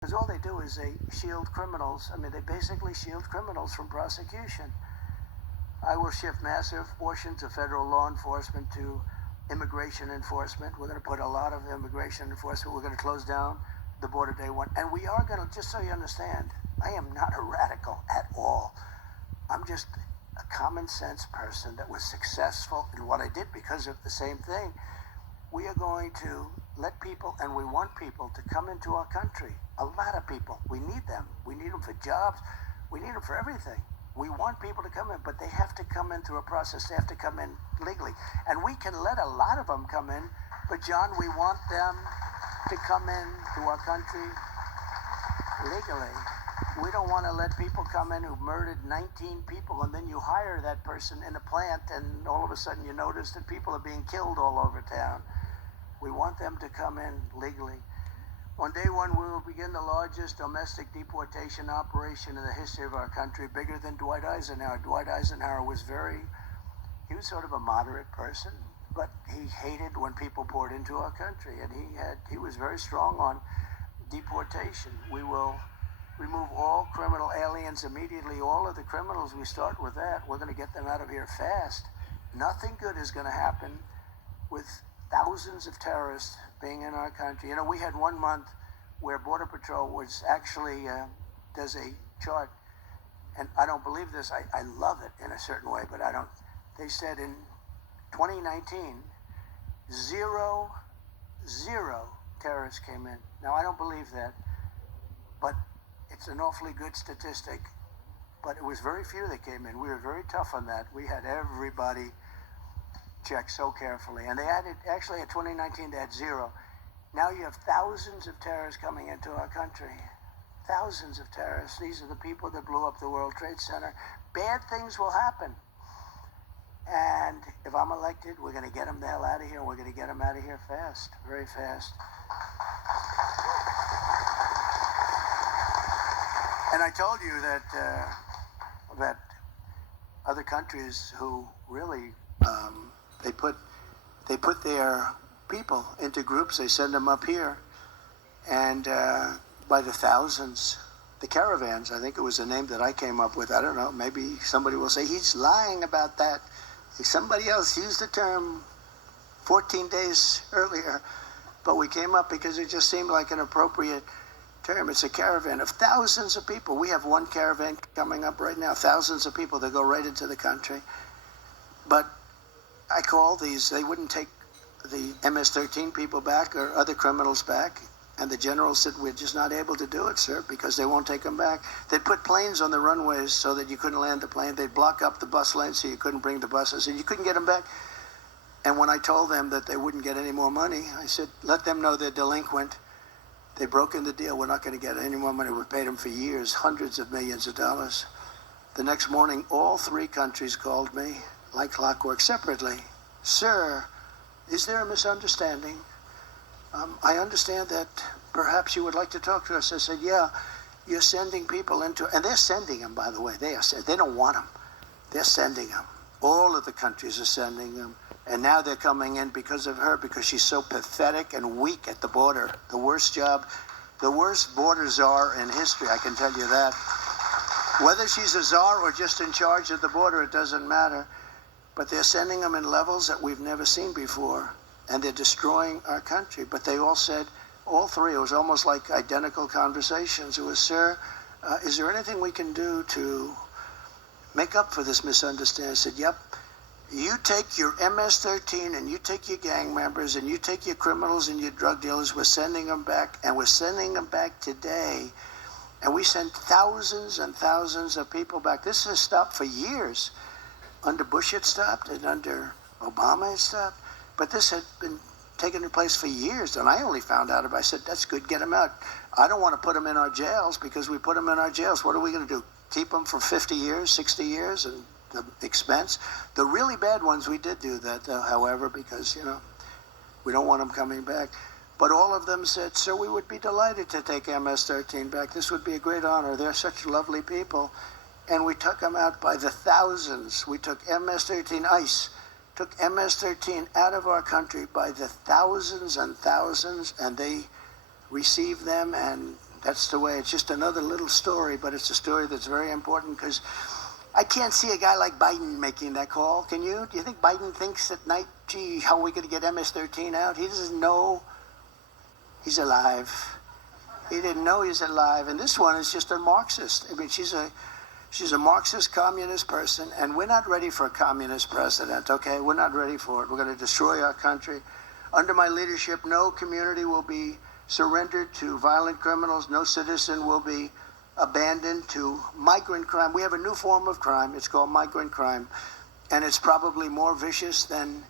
Because all they do is they shield criminals. I mean, they basically shield criminals from prosecution. I will shift massive portions of federal law enforcement to immigration enforcement. We're going to put a lot of immigration enforcement. We're going to close down the border day one. And we are going to, just so you understand, I am not a radical at all. I'm just a common sense person that was successful in what I did because of the same thing. We are going to let people, and we want people to come into our country. A lot of people. We need them. We need them for jobs. We need them for everything. We want people to come in, but they have to come in through a process. They have to come in legally. And we can let a lot of them come in, but John, we want them to come in to our country legally. We don't want to let people come in who murdered 19 people, and then you hire that person in a plant, and all of a sudden you notice that people are being killed all over town. We want them to come in legally. On day one, we will begin the largest domestic deportation operation in the history of our country, bigger than Dwight Eisenhower. Dwight Eisenhower was he was sort of a moderate person, but he hated when people poured into our country, and he was very strong on deportation. We will remove all criminal aliens immediately. All of the criminals, we start with that. We're going to get them out of here fast. Nothing good is going to happen with thousands of terrorists being in our country. You know, we had 1 month where Border Patrol was actually, does a chart, and I don't believe this, I love it in a certain way, but I don't. They said in 2019, zero terrorists came in. Now, I don't believe that, but it's an awfully good statistic, but it was very few that came in. We were very tough on that. We had everybody checked so carefully. And they added, actually in 2019, they had zero. Now you have thousands of terrorists coming into our country. Thousands of terrorists. These are the people that blew up the World Trade Center. Bad things will happen. And if I'm elected, we're going to get them the hell out of here. We're going to get them out of here fast, very fast. And I told you that other countries who really they put their people into groups. They send them up here, and by the thousands, the caravans. I think it was a name that I came up with. I don't know. Maybe somebody will say he's lying about that. Somebody else used the term 14 days earlier, but we came up because it just seemed like an appropriate term. It's a caravan of thousands of people. We have one caravan coming up right now, thousands of people that go right into the country. But I call these, they wouldn't take the MS-13 people back or other criminals back. And the general said, we're just not able to do it, sir, because they won't take them back. They'd put planes on the runways so that you couldn't land the plane. They'd block up the bus lane so you couldn't bring the buses, and you couldn't get them back. And when I told them that they wouldn't get any more money, I said, let them know they're delinquent. They broke in the deal. We're not going to get any more money. We paid them for years, hundreds of millions of dollars. The next morning, all three countries called me, like clockwork, separately. Sir, is there a misunderstanding? I understand that perhaps you would like to talk to us. I said, yeah, you're sending people into, and they're sending them, by the way. They don't want them. They're sending them. All of the countries are sending them. And now they're coming in because of her, because she's so pathetic and weak at the border. The worst job, the worst border czar in history, I can tell you that. Whether she's a czar or just in charge of the border, it doesn't matter. But they're sending them in levels that we've never seen before. And they're destroying our country. But they all said, all three, it was almost like identical conversations. It was, sir, is there anything we can do to make up for this misunderstanding? I said, yep. You take your MS-13 and you take your gang members and you take your criminals and your drug dealers. We're sending them back, and we're sending them back today. And we sent thousands and thousands of people back. This has stopped for years. Under Bush it stopped, and under Obama it stopped. But this had been taking place for years, and I only found out about it. I said, that's good, get them out. I don't want to put them in our jails, because we put them in our jails. What are we going to do? Keep them for 50 years, 60 years, and the expense? The really bad ones, we did do that, however, because, we don't want them coming back. But all of them said, sir, we would be delighted to take MS-13 back. This would be a great honor. They're such lovely people. And we took them out by the thousands. We took MS-13 ICE, took MS-13 out of our country by the thousands and thousands, and they received them, and That's the way. It's just another little story, but it's a story that's very important because I can't see a guy like Biden making that call. Can you? Do you think Biden thinks at night, gee, how are we going to get MS-13 out? He doesn't know he's alive. He didn't know he's alive. And this one is just a Marxist. I mean, she's a Marxist communist person, and we're not ready for a communist president, okay? We're not ready for it. We're going to destroy our country. Under my leadership, no community will be surrendered to violent criminals. No citizen will be abandoned to migrant crime. We have a new form of crime. It's called migrant crime, and it's probably more vicious than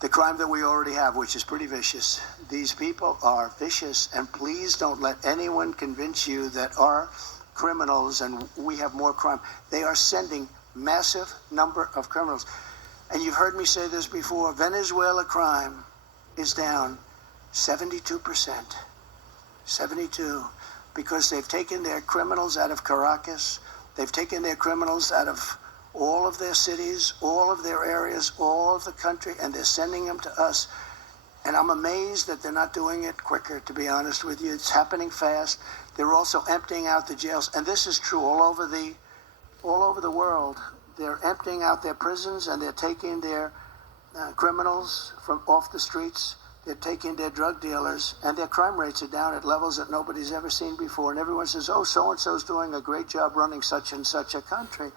the crime that we already have, which is pretty vicious. These people are vicious, and please don't let anyone convince you that our criminals and we have more crime. They are sending massive number of criminals. And you've heard me say this before, Venezuela crime is down 72%. 72. Because they've taken their criminals out of Caracas. They've taken their criminals out of all of their cities, all of their areas, all of the country, and they're sending them to us. And I'm amazed that they're not doing it quicker, to be honest with you. It's happening fast. They're also emptying out the jails. And this is true all over the world. They're emptying out their prisons, and they're taking their criminals from off the streets. They're taking their drug dealers, and their crime rates are down at levels that nobody's ever seen before. And everyone says, oh, so-and-so's doing a great job running such and such a country.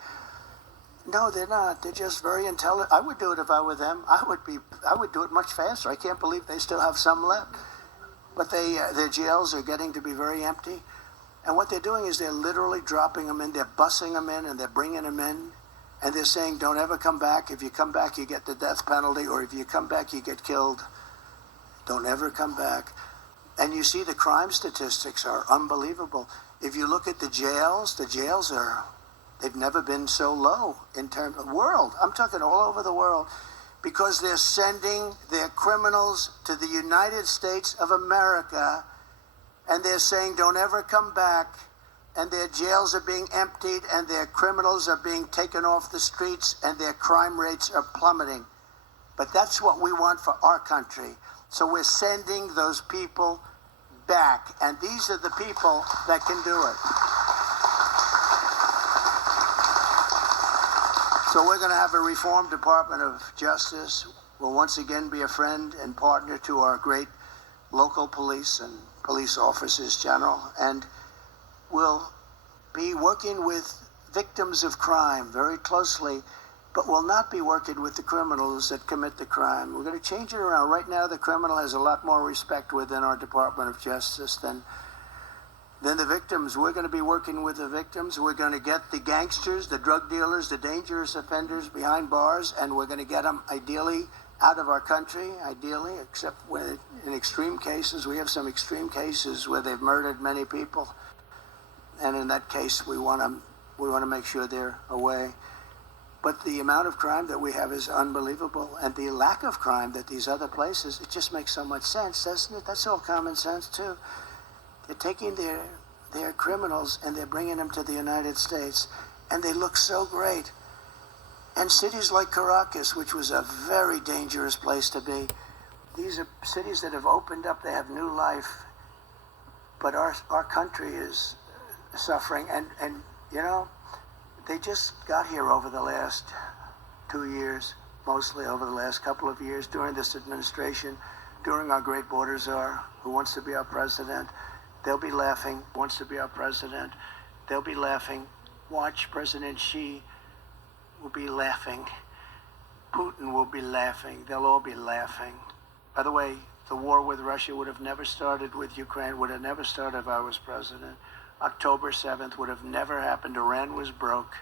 No, they're not. They're just very intelligent. I would do it if I were them. I would do it much faster. I can't believe they still have some left. But their jails are getting to be very empty. And what they're doing is they're literally dropping them in. They're busing them in, and they're bringing them in. And they're saying, don't ever come back. If you come back, you get the death penalty. Or if you come back, you get killed. Don't ever come back. And you see the crime statistics are unbelievable. If you look at the jails are... They've never been so low in terms of the world. I'm talking all over the world because they're sending their criminals to the United States of America, and they're saying, don't ever come back, and their jails are being emptied, and their criminals are being taken off the streets, and their crime rates are plummeting. But that's what we want for our country. So we're sending those people back, and these are the people that can do it. So we're going to have a reformed Department of Justice. We'll once again be a friend and partner to our great local police and police officers general. And we'll be working with victims of crime very closely, but we'll not be working with the criminals that commit the crime. We're going to change it around. Right now, the criminal has a lot more respect within our Department of Justice than the victims. We're going to be working with the victims. We're going to get the gangsters, the drug dealers, the dangerous offenders behind bars, and we're going to get them ideally out of our country, ideally, except in extreme cases. We have some extreme cases where they've murdered many people, and in that case, we want to make sure they're away. But the amount of crime that we have is unbelievable, and the lack of crime that these other places, it just makes so much sense, doesn't it? That's all common sense, too. They're taking their criminals and they're bringing them to the United States, and they look so great. And cities like Caracas, which was a very dangerous place to be, these are cities that have opened up. They have new life, but our country is suffering. And you know, they just got here over the last 2 years, mostly over the last couple of years, during this administration, during our great border czar, who wants to be our president. They'll be laughing, wants to be our president. They'll be laughing. Watch, President Xi will be laughing. Putin will be laughing. They'll all be laughing. By the way, the war with Russia would have never started with Ukraine, would have never started if I was president. October 7th would have never happened. Iran was broke.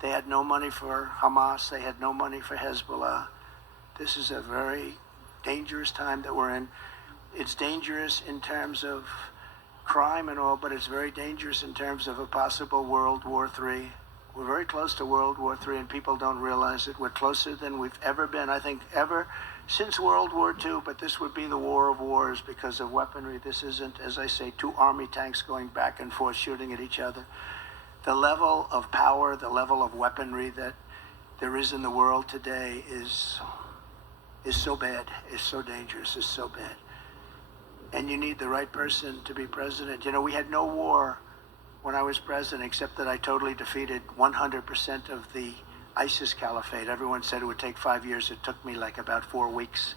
They had no money for Hamas. They had no money for Hezbollah. This is a very dangerous time that we're in. It's dangerous in terms of crime and all, but it's very dangerous in terms of a possible World War III. We're very close to World War III, and people don't realize it. We're closer than we've ever been, I think, ever since World War II, but this would be the war of wars because of weaponry. This isn't, as I say, two army tanks going back and forth shooting at each other. The level of power, the level of weaponry that there is in the world today is so bad, is so dangerous, is so bad. and you need the right person to be president. You know, we had no war when I was president, except that I totally defeated 100% of the ISIS caliphate. Everyone said it would take 5 years. It took me like about 4 weeks.